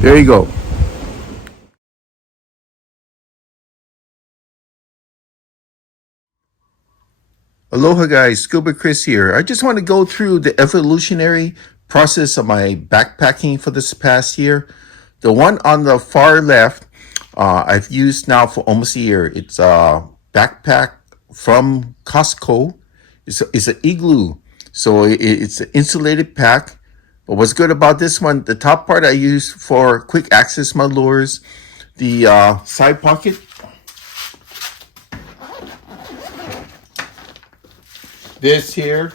There you go. Aloha guys, Scuba Chris here. I just want to go through the evolutionary process of my backpacking for this past year. The one on the far left, I've used now for almost a year. It's a backpack from Costco. It's an igloo. So it's an insulated pack. But what's good about this one, the top part I use for quick access my lures. The side pocket, this here,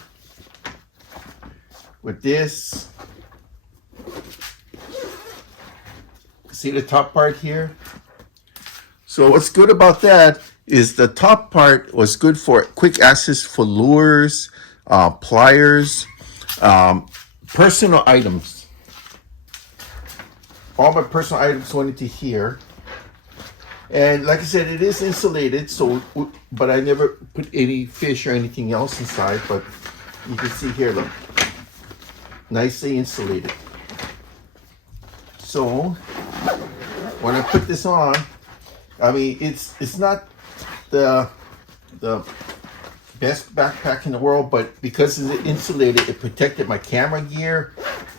with this. See the top part here? So what's good about that is the top part was good for quick access for lures, pliers, um, personal items. All my personal items went into here. And like I said, it is insulated, so but I never put any fish or anything else inside. But you can see here, look, nicely insulated. So when I put this on, I mean it's not the best backpack in the world, but because it's insulated, it protected my camera gear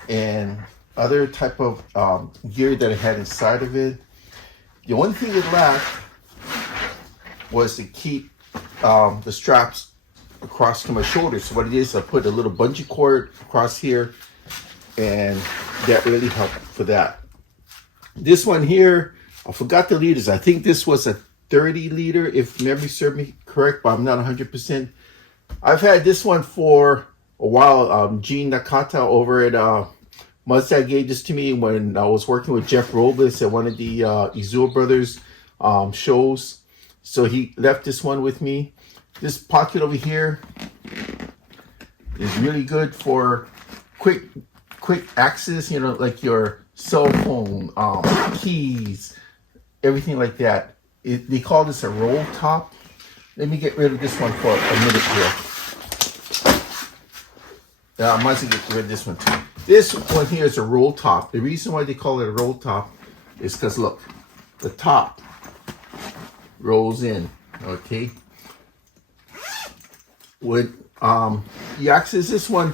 and other type of gear that I had inside of it. The only thing it lacked was to keep the straps across to my shoulders. So what it is, I put a little bungee cord across here, and that really helped for that. This one here, I forgot the liters. I think this was a 30 liter, if memory serves me correct, but I'm not 100%. I've had this one for a while. Gene Nakata over at Mustad gave this to me when I was working with Jeff Robles at one of the Izuo Brothers shows. So he left this one with me. This pocket over here is really good for quick access, you know, like your cell phone, keys, everything like that. They call this a roll top. Let me get rid of this one for a minute here. I might as well get rid of this one too. This one here is a roll top. The reason why they call it a roll top is because look, the top rolls in. Okay. When you access this one,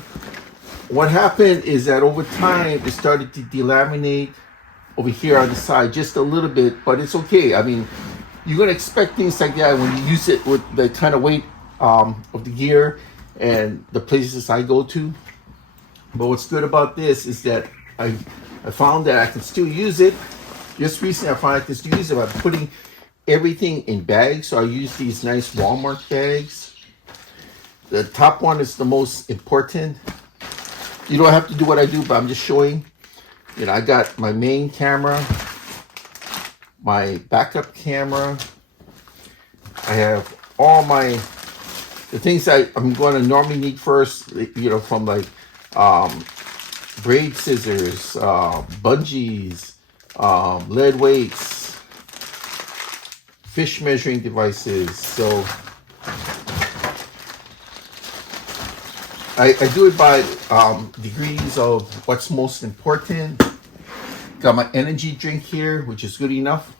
what happened is that over time it started to delaminate over here on the side just a little bit, but it's okay. I mean, you're gonna expect things like that when you use it with the kind of weight of the gear and the places I go to. But what's good about this is that I found that I can still use it. Just recently I found I can still use it by putting everything in bags. So I use these nice Walmart bags. The top one is the most important. You don't have to do what I do, but I'm just showing. You know, I got my main camera, my backup camera. I have all the things I'm going to normally need first, you know, from like braid scissors, bungees, lead weights, fish measuring devices. So I do it by degrees of what's most important. Got my energy drink here, which is good enough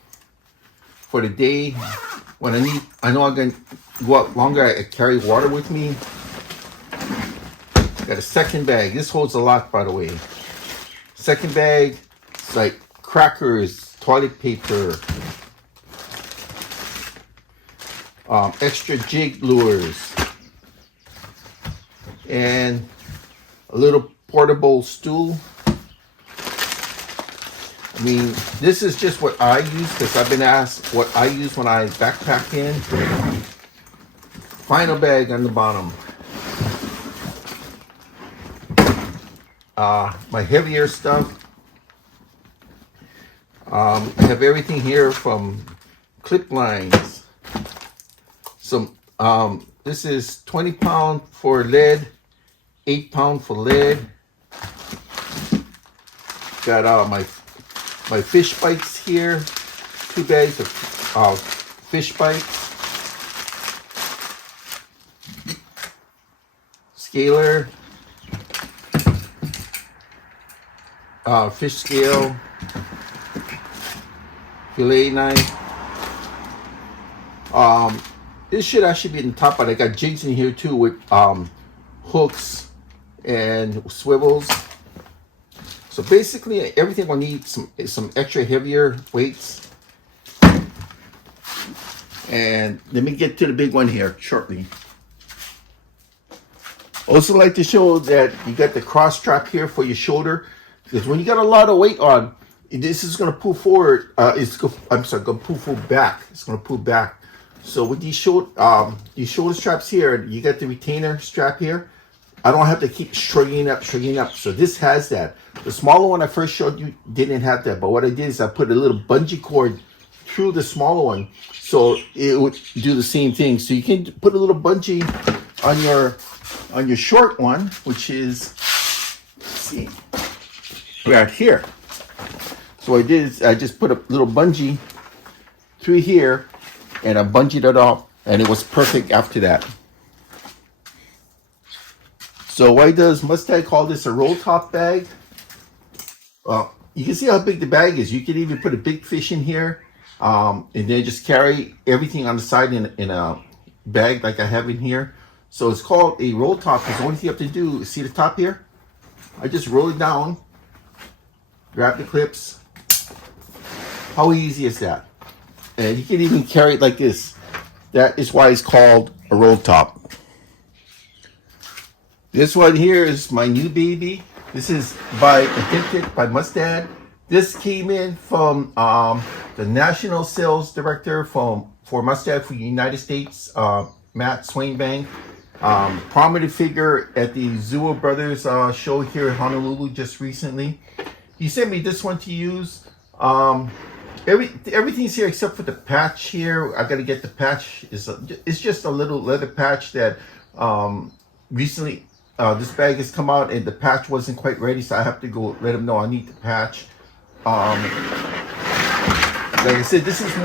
for the day. When I know I'm going to go out longer, I carry water with me. Got a second bag. This holds a lot, by the way. Second bag, it's like crackers, toilet paper, extra jig lures, and a little portable stool. I mean, this is just what I use because I've been asked what I use when I backpack in. Final bag on the bottom. My heavier stuff. I have everything here from clip lines. Some this is 20 pound for lead, 8 pound for lead. Got my fish bites here, 2 bags of fish bites, scaler, fish scale, fillet knife. This should actually be in the top, but I got jigs in here too with hooks and swivels. So basically everything will need some extra heavier weights. And let me get to the big one here shortly. Also like to show that you got the cross strap here for your shoulder, because when you got a lot of weight on, this is going to pull forward. Going to pull forward back. It's going to pull back. So with these shoulder straps here, you got the retainer strap here. I don't have to keep shrugging up. So this has that. The smaller one I first showed you didn't have that. But what I did is I put a little bungee cord through the smaller one, so it would do the same thing. So you can put a little bungee on your short one, which is, let's see, right here. So what I did is I just put a little bungee through here, and I bungeed it off, and it was perfect after that. So why does Mustad call this a roll top bag? Well, you can see how big the bag is. You can even put a big fish in here, and then just carry everything on the side in a bag like I have in here. So it's called a roll top because the only thing you have to do is see the top here. I just roll it down, grab the clips. How easy is that? And you can even carry it like this. That is why it's called a roll top. This one here is my new baby. This is by Addicted by Mustad. This came in from the National Sales Director for Mustad for the United States, Matt Swainbank. Prominent figure at the Zuo Brothers show here in Honolulu just recently. He sent me this one to use. Everything's here except for the patch here. I gotta get the patch. It's just a little leather patch that recently this bag has come out and the patch wasn't quite ready, so I have to go let him know I need the patch. Like I said, this is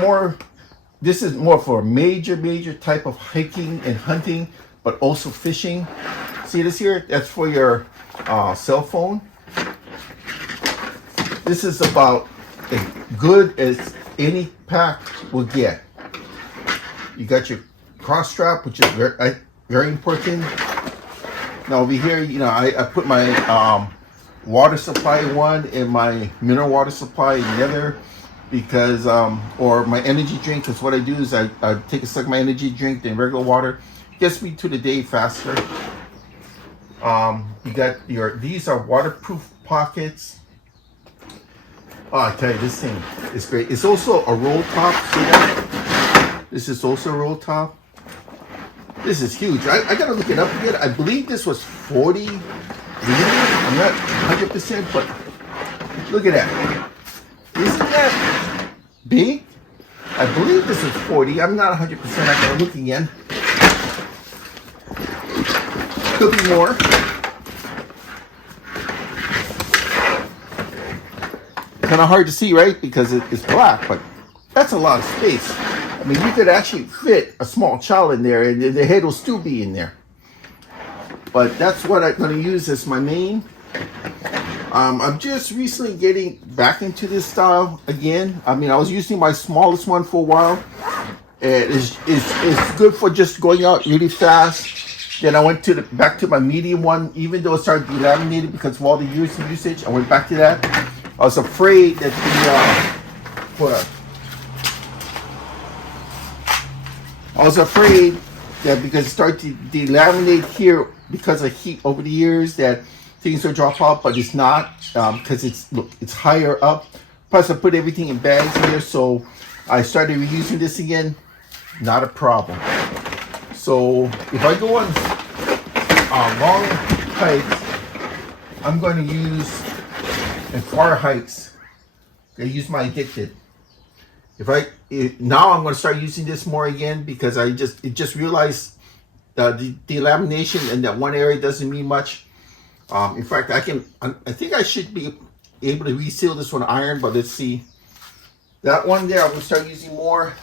more for a major type of hiking and hunting, but also fishing. See this here? That's for your cell phone. This is about as good as any pack will get. You got your cross strap, which is very important. Now over here, you know, I put my water supply in one and my mineral water supply in the other, because or my energy drink, because what I do is I take a suck of my energy drink than regular water. Gets me to the day faster. You got these are waterproof pockets. Oh, I tell you, this thing is great. It's also a roll top. See that? This is also a roll top. This is huge. I gotta look it up again. I believe this was 40 liters. I'm not 100%, but look at that. Isn't that big? I believe this is 40. I'm not 100%. I gotta look again. Could be more. Kind of hard to see, right? Because it's black, but that's a lot of space. I mean, you could actually fit a small child in there, and the head will still be in there. But that's what I'm going to use as my main. I'm just recently getting back into this style again. I mean, I was using my smallest one for a while. And it's good for just going out really fast. Then I went back to my medium one, even though it started delaminated because of all the years of usage. I went back to that. I was afraid that because it started to delaminate here because of heat over the years, that things will drop off, but it's not, because it's higher up. Plus I put everything in bags here, so I started reusing this again. Not a problem. So if I go on long hikes, I'm going to use, and far hikes, I use my Addicted. Now I'm going to start using this more again, because I just realized the delamination in that one area doesn't mean much. In fact, I think I should be able to reseal this one iron, but let's see. That one there, I'm going to start using more.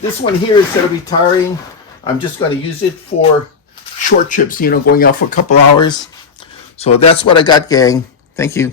This one here, instead of retiring, I'm just going to use it for short trips, you know, going out for a couple hours. So that's what I got, gang. Thank you.